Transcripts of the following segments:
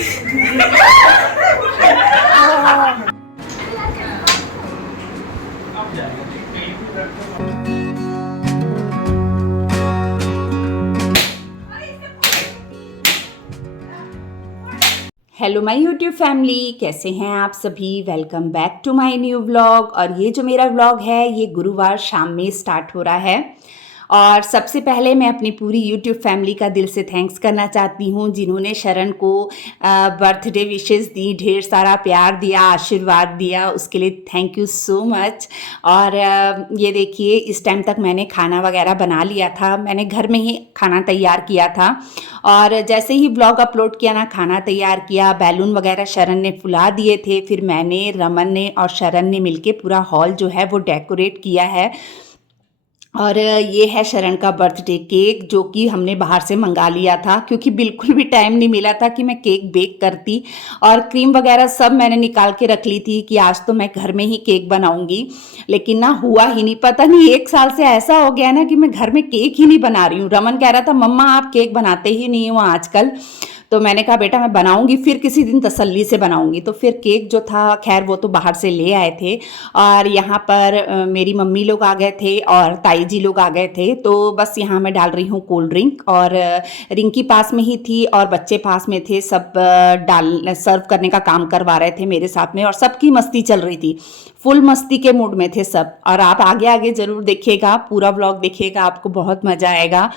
Hello my YouTube family, कैसे हैं आप सभी। Welcome back to my new vlog. और ये जो मेरा व्लॉग है ये गुरुवार शाम में स्टार्ट हो रहा है। और सबसे पहले मैं अपनी पूरी यूट्यूब फैमिली का दिल से थैंक्स करना चाहती हूँ जिन्होंने शरण को बर्थडे विशेस दी, ढेर सारा प्यार दिया, आशीर्वाद दिया, उसके लिए थैंक यू सो मच। और ये देखिए इस टाइम तक मैंने खाना वगैरह बना लिया था, मैंने घर में ही खाना तैयार किया था। और जैसे ही ब्लॉग अपलोड किया ना, खाना तैयार किया, बैलून वगैरह शरण ने फुला दिए थे, फिर मैंने, रमन ने और शरण ने मिलके पूरा हॉल जो है वो डेकोरेट किया है। और ये है शरण का बर्थडे केक जो कि हमने बाहर से मंगा लिया था क्योंकि बिल्कुल भी टाइम नहीं मिला था कि मैं केक बेक करती। और क्रीम वगैरह सब मैंने निकाल के रख ली थी कि आज तो मैं घर में ही केक बनाऊंगी, लेकिन ना हुआ ही नहीं। पता नहीं 1 साल से ऐसा हो गया ना कि मैं घर में केक ही नहीं बना रही हूँ। रमन कह रहा था मम्मा आप केक बनाते ही नहीं हो आजकल। तो मैंने कहा बेटा मैं बनाऊंगी, फिर किसी दिन तसल्ली से बनाऊंगी। तो फिर केक जो था खैर वो तो बाहर से ले आए थे। और यहाँ पर मेरी मम्मी लोग आ गए थे और ताई जी लोग आ गए थे। तो बस यहाँ मैं डाल रही हूँ कोल्ड ड्रिंक। और रिंकी पास में ही थी और बच्चे पास में थे, सब डाल सर्व करने का काम करवा रहे थे मेरे साथ में। और सबकी मस्ती चल रही थी, फुल मस्ती के मूड में थे सब। और आप आगे आगे ज़रूर देखिएगा, पूरा व्लॉग देखिएगा, आपको बहुत मज़ा आएगा।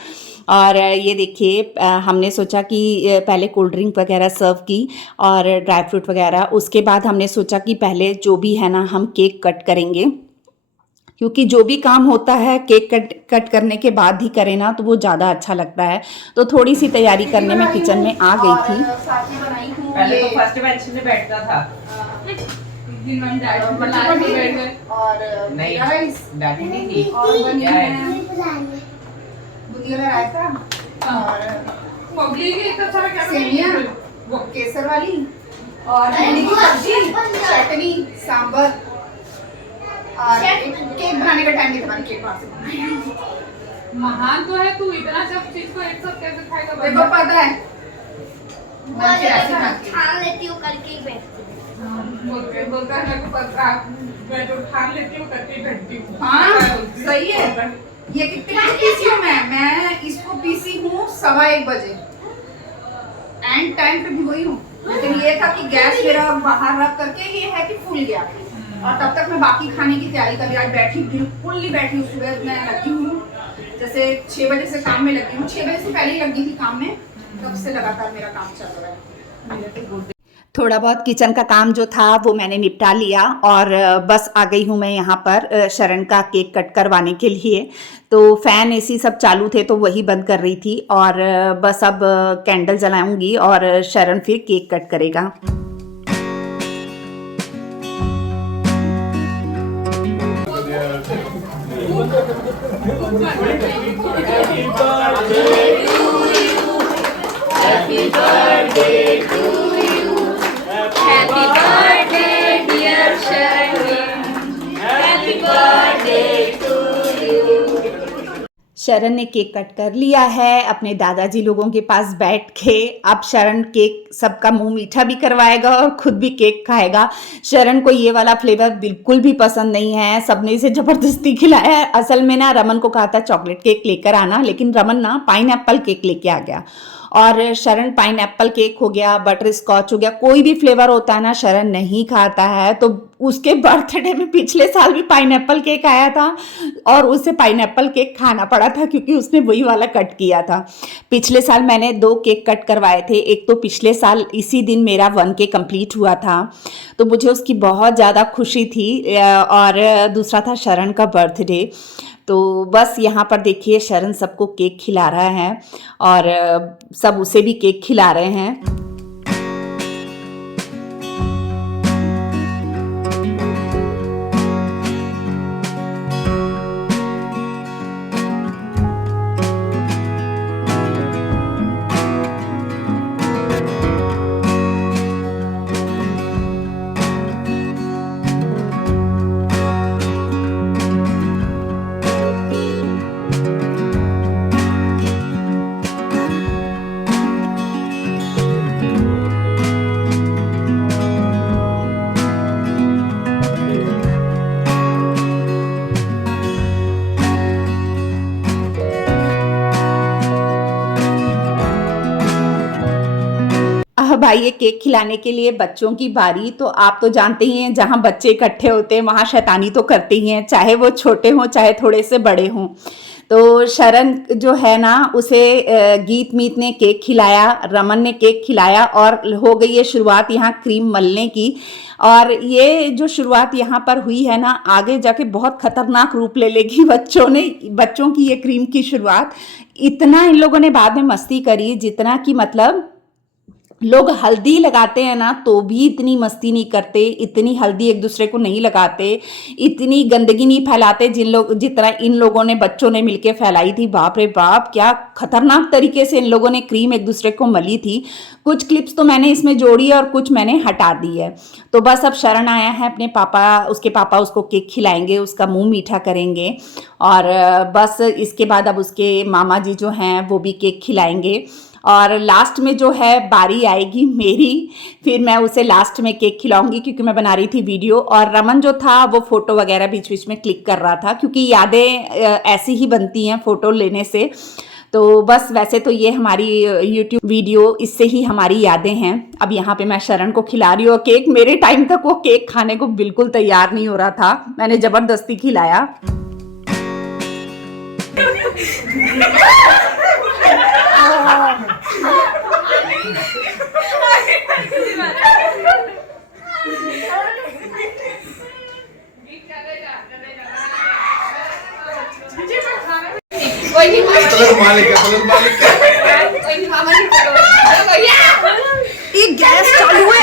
और ये देखिए हमने सोचा कि पहले कोल्ड ड्रिंक वगैरह सर्व की और ड्राई फ्रूट वगैरह, उसके बाद हमने सोचा कि पहले जो भी है ना हम केक कट करेंगे, क्योंकि जो भी काम होता है केक कट करने के बाद ही करें ना तो वो ज़्यादा अच्छा लगता है। तो थोड़ी सी तैयारी करने में किचन में आ गई थी। पहले तो फर्स्ट बेंच में बैठता था। और नहीं बैठी नहीं थी। और क्या है बुंदिया रायता और सेमिया वो केसर वाली और भिंडी की सब्जी, चटनी, सांबर। और केक बनाने का टाइम नहीं था, केक बाहर से बनाया। महान तो है तू, इतना सब चीज को एक साथ कैसे खाएगा? देखो पता है खा लेती हूँ करके ही बैठती हूँ। बोलता है मेरे को पता, मैं तो ठान लेती हूँ करके ही बैठती हूँ। हाँ सही है। ये कितने बजे पीसी हूँ मैं इसको पीसी हूँ 1:15 बजे, एंड टाइम पे भी वही हूँ। लेकिन ये था कि गैस मेरा बाहर रख करके ये है कि फूल गया, और तब तक मैं बाकी खाने की तैयारी कर रही। आज बैठी बिल्कुल नहीं बैठी हूँ, सुबह मैं लगी हूँ जैसे 6 बजे से काम में लगी हूँ। 6 बजे से पहले ही लगी थी काम में, तब से लगातार मेरा काम चल रहा है। थोड़ा बहुत किचन का काम जो था वो मैंने निपटा लिया और बस आ गई हूँ मैं यहाँ पर शरण का केक कट करवाने के लिए। तो फ़ैन एसी सब चालू थे तो वही बंद कर रही थी। और बस अब कैंडल जलाऊंगी और शरण फिर केक कट करेगा। Happy birthday to you. Happy birthday dear Sharon. Happy birthday to you. शरण ने केक कट कर लिया है अपने दादाजी लोगों के पास बैठ के। अब शरण केक सबका मुंह मीठा भी करवाएगा और खुद भी केक खाएगा। शरण को ये वाला फ्लेवर बिल्कुल भी पसंद नहीं है, सबने इसे ज़बरदस्ती खिलाया है। असल में ना रमन को कहा था चॉकलेट केक लेकर आना, लेकिन रमन ना पाइनएप्पल केक लेके आ गया। और शरण पाइनएप्पल केक हो गया, बटर स्कॉच हो गया, कोई भी फ्लेवर होता है ना शरण नहीं खाता है। तो उसके बर्थडे में पिछले साल भी पाइनएप्पल केक आया था और उसे पाइनएप्पल केक खाना पड़ा था क्योंकि उसने वही वाला कट किया था। पिछले साल मैंने 2 केक कट करवाए थे, एक तो पिछले साल इसी दिन मेरा 1K कंप्लीट हुआ था तो मुझे उसकी बहुत ज़्यादा खुशी थी, और दूसरा था शरण का बर्थडे। तो बस यहाँ पर देखिए शरण सबको केक खिला रहा है और सब उसे भी केक खिला रहे हैं। भाई ये केक खिलाने के लिए बच्चों की बारी। तो आप तो जानते ही हैं जहाँ बच्चे इकट्ठे होते हैं वहाँ शैतानी तो करते ही हैं, चाहे वो छोटे हों चाहे थोड़े से बड़े हों। तो शरण जो है ना उसे गीत मीत ने केक खिलाया, रमन ने केक खिलाया और हो गई है शुरुआत यहाँ क्रीम मलने की। और ये जो शुरुआत यहाँ पर हुई है ना आगे जाके बहुत खतरनाक रूप ले लेगी। बच्चों की ये क्रीम की शुरुआत, इतना इन लोगों ने बाद में मस्ती करी जितना कि मतलब लोग हल्दी लगाते हैं ना तो भी इतनी मस्ती नहीं करते, इतनी हल्दी एक दूसरे को नहीं लगाते, इतनी गंदगी नहीं फैलाते जितना इन लोगों ने बच्चों ने मिलके फैलाई थी। बाप रे बाप, क्या खतरनाक तरीके से इन लोगों ने क्रीम एक दूसरे को मली थी। कुछ क्लिप्स तो मैंने इसमें जोड़ी है और कुछ मैंने हटा दी है। तो बस अब शरण आया है, अपने उसके पापा उसको केक खिलाएंगे, उसका मुंह मीठा करेंगे और बस इसके बाद अब उसके मामा जी जो हैं वो भी केक खिलाएंगे। और लास्ट में जो है बारी आएगी मेरी, फिर मैं उसे लास्ट में केक खिलाऊंगी क्योंकि मैं बना रही थी वीडियो और रमन जो था वो फ़ोटो वगैरह बीच बीच में क्लिक कर रहा था क्योंकि यादें ऐसी ही बनती हैं फ़ोटो लेने से। तो बस वैसे तो ये हमारी यूट्यूब वीडियो, इससे ही हमारी यादें हैं। अब यहाँ पे मैं शरण को खिला रही हूँ केक। मेरे टाइम तक वो केक खाने को बिल्कुल तैयार नहीं हो रहा था, मैंने ज़बरदस्ती खिलाया। ये गैस चालू है।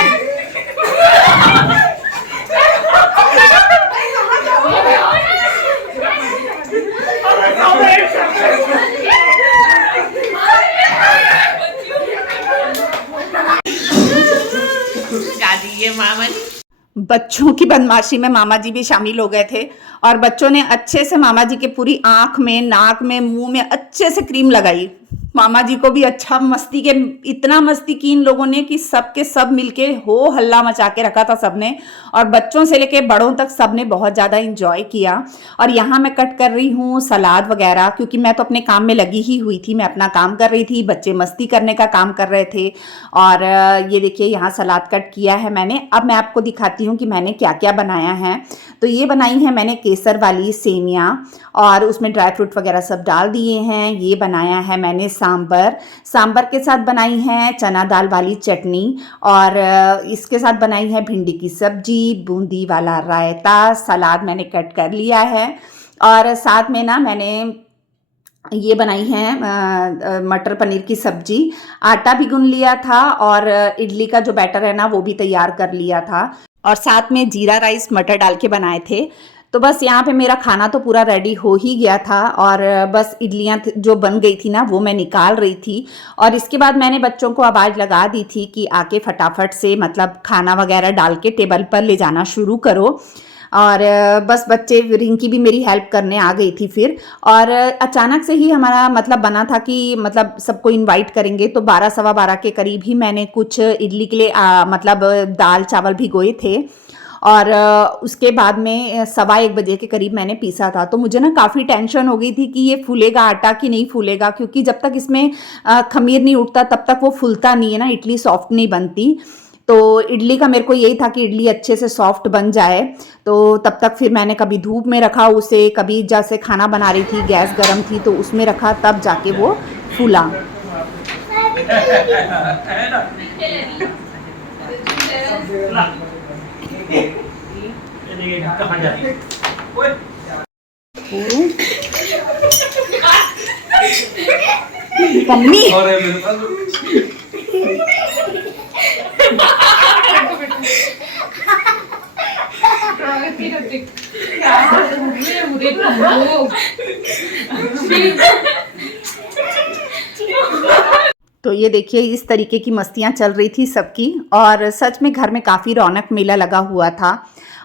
बच्चों की बदमाशी में मामा जी भी शामिल हो गए थे और बच्चों ने अच्छे से मामा जी के पूरी आंख में, नाक में, मुंह में अच्छे से क्रीम लगाई। मामा जी को भी अच्छा मस्ती के, इतना मस्ती की इन लोगों ने कि सब के सब मिलके हो हल्ला मचा के रखा था सबने, और बच्चों से लेके बड़ों तक सबने बहुत ज़्यादा इंजॉय किया। और यहाँ मैं कट कर रही हूँ सलाद वगैरह क्योंकि मैं तो अपने काम में लगी ही हुई थी, मैं अपना काम कर रही थी, बच्चे मस्ती करने का काम कर रहे थे। और ये देखिए यहाँ सलाद कट किया है मैंने। अब मैं आपको दिखाती हूँ कि मैंने क्या क्या बनाया है। तो ये बनाई है मैंने केसर वाली सेमियाँ और उसमें ड्राई फ्रूट वगैरह सब डाल दिए हैं। ये बनाया है मैंने सांबर के साथ बनाई है चना दाल वाली चटनी और इसके साथ बनाई है भिंडी की सब्जी, बूंदी वाला रायता, सलाद मैंने कट कर लिया है। और साथ में ना मैंने ये बनाई है मटर पनीर की सब्जी। आटा भी गूंद लिया था और इडली का जो बैटर है ना वो भी तैयार कर लिया था और साथ में जीरा राइस मटर डाल के बनाए थे। तो बस यहाँ पे मेरा खाना तो पूरा रेडी हो ही गया था और बस इडलियाँ जो बन गई थी ना वो मैं निकाल रही थी। और इसके बाद मैंने बच्चों को आवाज़ लगा दी थी कि आके फटाफट से मतलब खाना वगैरह डाल के टेबल पर ले जाना शुरू करो। और बस बच्चे, रिंकी भी मेरी हेल्प करने आ गई थी फिर। और अचानक से ही हमारा मतलब बना था कि मतलब सबको इनवाइट करेंगे, तो 12 सवा 12 के करीब ही मैंने कुछ इडली के लिए मतलब दाल चावल भिगोए थे और उसके बाद में 1:15 बजे के करीब मैंने पीसा था। तो मुझे ना काफ़ी टेंशन हो गई थी कि ये फूलेगा आटा कि नहीं फूलेगा, क्योंकि जब तक इसमें खमीर नहीं उठता तब तक वो फूलता नहीं है ना, इडली सॉफ्ट नहीं बनती। तो इडली का मेरे को यही था कि इडली अच्छे से सॉफ्ट बन जाए। तो तब तक फिर मैंने कभी धूप में रखा उसे, कभी जैसे खाना बना रही थी गैस गर्म थी तो उसमें रखा, तब जाके वो फूला। मम्मी तो ये देखिए इस तरीके की मस्तियाँ चल रही थी सबकी और सच में घर में काफ़ी रौनक मेला लगा हुआ था।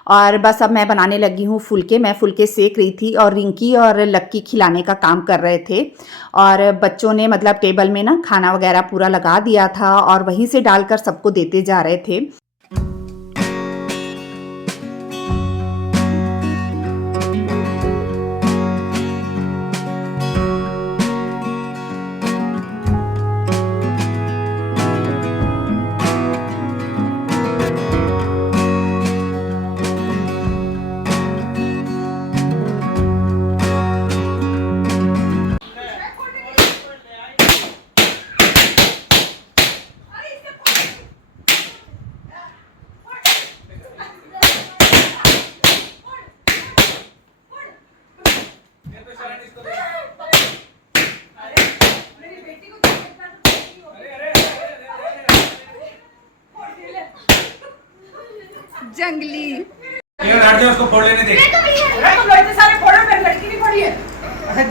और बस अब मैं बनाने लगी हूँ फुलके। मैं फुलके सेक रही थी और रिंकी और लक्की खिलाने का काम कर रहे थे और बच्चों ने मतलब टेबल में ना खाना वगैरह पूरा लगा दिया था और वहीं से डालकर सबको देते जा रहे थे। जंगली। ये हट जाओ, उसको फोड़ लेने दे। तुम लोग इतने सारे फोड़ो, मेरी लड़की नहीं फोड़ी है।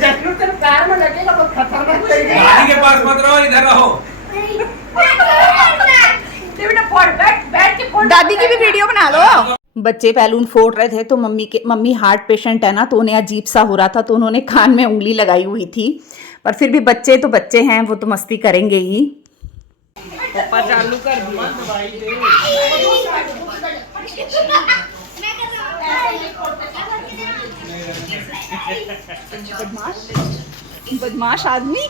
जैक्लू तेरे पैर में लगेगा तो खतरनाक लगेगा। दादी के पास मत रहो, इधर रहो। ये बेटा फोड़, बैठ के फोड़। दादी की भी वीडियो बना लो। बच्चे बैलून फोड़ रहे थे तो मम्मी हार्ट पेशेंट है ना, तो उन्हें अजीब सा हो रहा था, तो उन्होंने कान में उंगली लगाई हुई थी। पर फिर भी बच्चे तो बच्चे हैं, वो तो मस्ती करेंगे ही। पापा चालू कर दिया। बदमाश आदमी।